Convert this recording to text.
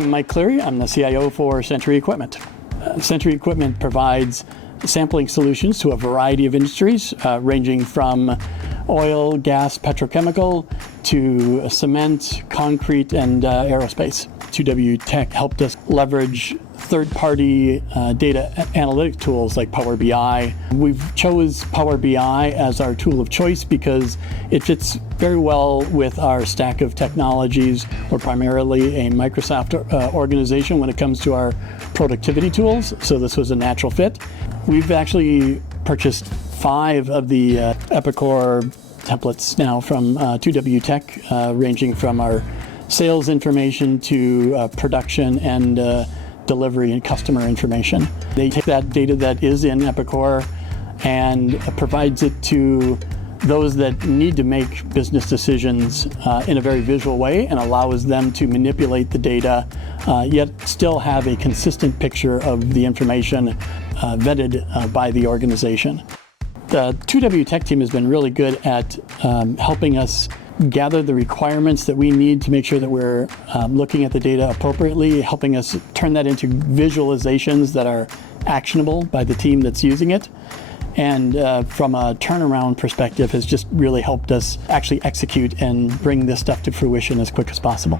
I'm Mike Cleary. I'm the CIO for Sentry Equipment. Sentry Equipment provides sampling solutions to a variety of industries, ranging from oil, gas, petrochemical, to cement, concrete, and aerospace. 2W Tech helped us leverage third-party data analytic tools like Power BI. We've chose Power BI as our tool of choice because it fits very well with our stack of technologies. We're primarily a Microsoft organization when it comes to our productivity tools, so this was a natural fit. We've actually purchased 5 of the Epicor templates now from 2W Tech, ranging from our sales information to production and delivery and customer information. They take that data that is in Epicor and provides it to those that need to make business decisions in a very visual way, and allows them to manipulate the data, yet still have a consistent picture of the information vetted by the organization. The 2W Tech team has been really good at helping us gather the requirements that we need to make sure that we're looking at the data appropriately, helping us turn that into visualizations that are actionable by the team that's using it. And from a turnaround perspective, has just really helped us actually execute and bring this stuff to fruition as quick as possible.